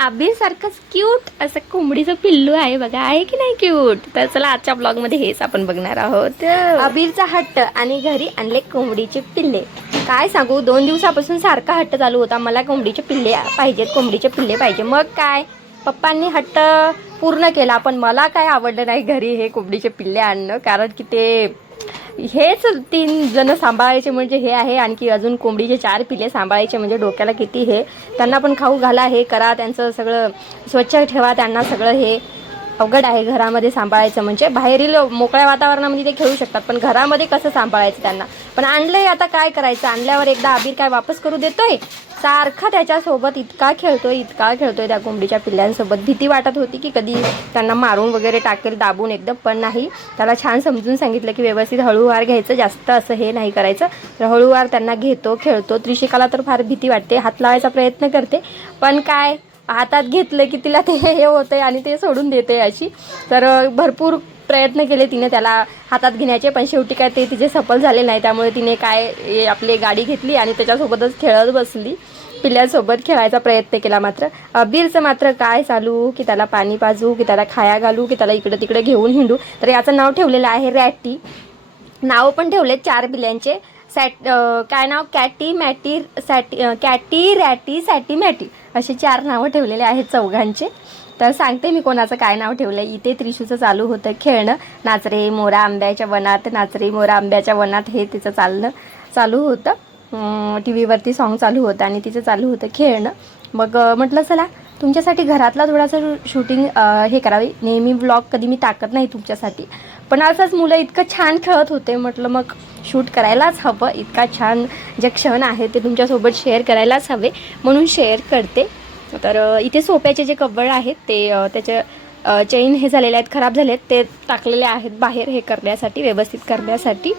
आबिर सारखंच क्यूट असं कोंबडीचं पिल्लू आहे बघा, आहे की नाही क्यूट? तर चला आजच्या ब्लॉग मध्ये हेच आपण बघणार आहोत, आबिरचा हट्ट आणि घरी आणले कोंबडीचे पिल्ले. काय सांगू, 2 दिवसापासून सारखा हट्ट चालू होता, मला कोंबडीचे पिल्ले पाहिजेत, कोंबडीचे पिल्ले पाहिजे. मग काय पप्पांनी हट्ट पूर्ण केला, पण मला काय आवडलं नाही घरी हे कोंबडीचे पिल्ले आणणं, कारण की ते हेच 3 जण सांभाळायचे म्हणजे हे आहे, आणखी अजून कोंबडीचे 4 पिल्ले सांभाळायचे म्हणजे डोक्याला किती हे. त्यांना पण खाऊ घाला, हे करा, त्यांचं सगळं स्वच्छ ठेवा, त्यांना सगळं हे अवघड आहे घरामध्ये सांभाळायचं. म्हणजे बाहेरील मोकळ्या वातावरणामध्ये ते खेळू शकतात, पण घरामध्ये कसं सांभाळायचं त्यांना. पण आणलंय, आता काय करायचं, आणल्यावर एकदा आबिर काय वापस करू देतोय, सारखा त्याच्यासोबत इतका खेळतोय त्या कोंबडीच्या पिल्ल्यांसोबत. भीती वाटत होती की कधी त्यांना मारून वगैरे टाकेल दाबून एकदम, पण नाही, त्याला छान समजून सांगितलं की व्यवस्थित हळूवार घ्यायचं, जास्त असं हे नाही करायचं. तर हळूवार त्यांना घेतो, खेळतो. त्रिशिकाला तर फार भीती वाटते, हात लावायचा प्रयत्न करते, पण काय हातात घेतलं की तिला ते हे होतंय आणि ते सोडून देते अशी. तर भरपूर प्रयत्न केले तिने त्याला हातात घेण्याचे, पण शेवटी काय ते तिचे सफल झाले नाही. त्यामुळे तिने काय आपली गाडी घेतली आणि त्याच्यासोबतच खेळत बसली, पिल्ल्यासोबत खेळायचा प्रयत्न केला. मात्र अबीरचं मात्र काय चालू, की त्याला पाणी पाजू, की त्याला खाया घालू, की त्याला इकडे तिकडे घेऊन हिंडू. तर याचं नाव ठेवलेलं आहे रॅटी. नाव पण ठेवलेत 4 पिल्ल्यांचे. काय नाव, कॅटी मॅटी कॅटी रॅटी सॅटी मॅटी असे 4 नावं ठेवलेले आहेत चौघांचे. तर सांगते मी कोणाचं काय नाव ठेवलं. इथे त्रिशूचं चालू होतं खेळणं, नाच रे मोरा आंब्याच्या वनात, नाच रे मोरा आंब्याच्या वनात, हे तिचं चालू होतं. टी व्हीवरती सॉन्ग चालू होतं आणि तिचं चालू होतं खेळणं. मग म्हटलं चला तुमच्यासाठी घरातला थोडासा शूटिंग हे करावी. नेहमी व्लॉग कधी मी टाकत नाही तुमच्यासाठी, पण असंच मुलं इतकं छान खेळत होते, म्हटलं मग शूट करायलाच हवं. इतका छान जे क्षण आहे ते तुमच्यासोबत शेअर करायलाच हवे, म्हणून शेअर करते. तर इथे सोफ्याचे जे कव्वळ आहेत ते त्याचे चेन हे झालेले आहेत, खराब झाले आहेत, ते टाकलेले आहेत बाहेर हे करण्यासाठी, व्यवस्थित करण्यासाठी.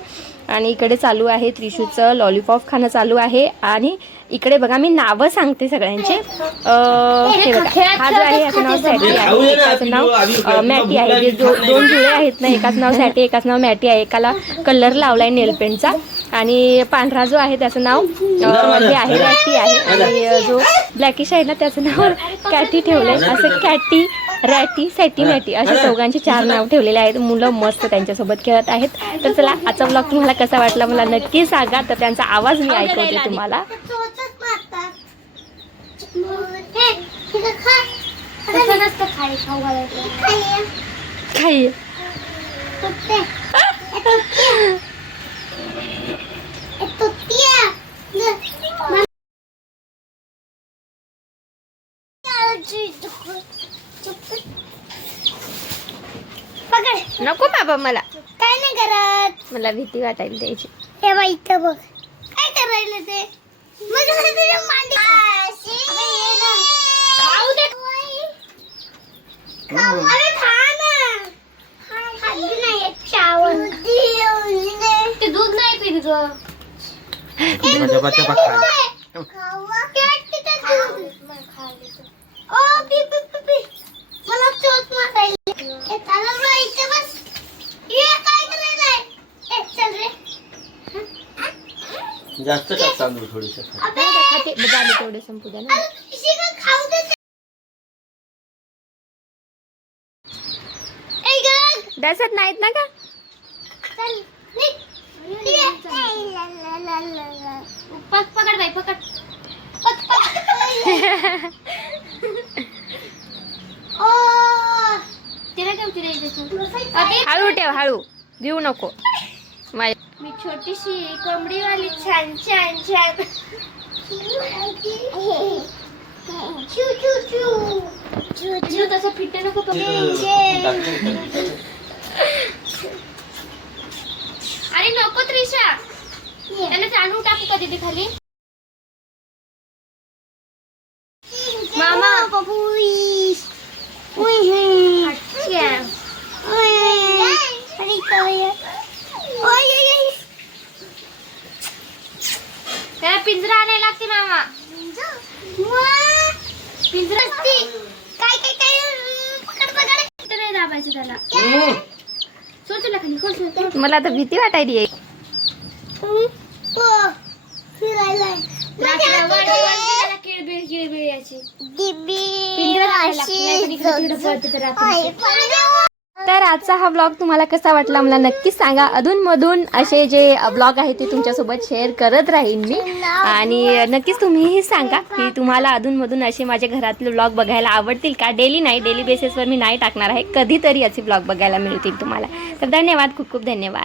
आणि इकडे चालू आहे त्रिशूचं लॉलीपॉप खाणं चालू आहे. आणि इकडे बघा मी नावं सांगते सगळ्यांचे. हे बघा, हा जो आहे याचं नाव सॅटी आहे, एकाचं नाव मॅटी आहे. जे 2 जुळे आहेत ना, एकाचं नाव सॅटी, एकाचं नाव मॅटी आहे. एकाला कलर लावलाय नेलपेंटचा. आणि पांढरा जो आहे त्याचं नाव हे आहे रॅटी आहे. आणि जो ब्लॅकिश आहे ना त्याचं नाव कॅटी ठेवलंय. असं कॅटी रॅटी सॅटी मॅटी असे चौघांचे 4 नाव ठेवलेले आहेत. मुलं मस्त त्यांच्यासोबत खेळत आहेत. तर चला आजचा ब्लॉग तुम्हाला कसा वाटला मला नक्की सांगा. तर त्यांचा आवाज मी ऐकवते तुम्हाला. खाई नको बाबा, मला काय नाही करत, मला भीती वाटायला द्यायची. हे बाई इथं बघ काय करायला ते. ते दूध नाही पीत ग. मला चोट मारायला. जास्त टाक तांदूळ थोडीशी. झाले तेवढे संपू द्या ना. दसत नाहीत ना का. पकड बाई पकड. हळू ठेव, हळू भिवू नको. मी छोटीशी कोंबडीवाली छान छान छान. तसं फिटे नको. अरे नको त्रिशा, त्याला चालू टाकू का तिथे खाली. मामा त्याला पिंजरा आणायला लागते मामा. पिंजरा असते काय काय काय. पकड नाही दाबायचं त्याला. सोचला खाली. मला आता भीती वाटायली. फिरायला किळबिळ किळबिळ याची. तर आजचा हा ब्लॉग तुम्हाला कसा वाटला मला नक्कीच सांगा. अधूनमधून असे जे ब्लॉग आहेत ते तुमच्यासोबत शेअर करत राहीन मी. आणि नक्कीच तुम्हीही सांगा की तुम्हाला अधूनमधून असे माझ्या घरातले ब्लॉग बघायला आवडतील का. डेली नाही, डेली बेसिसवर मी नाही टाकणार आहे, कधीतरी असे ब्लॉग बघायला मिळतील तुम्हाला. तर धन्यवाद, खूप खूप धन्यवाद.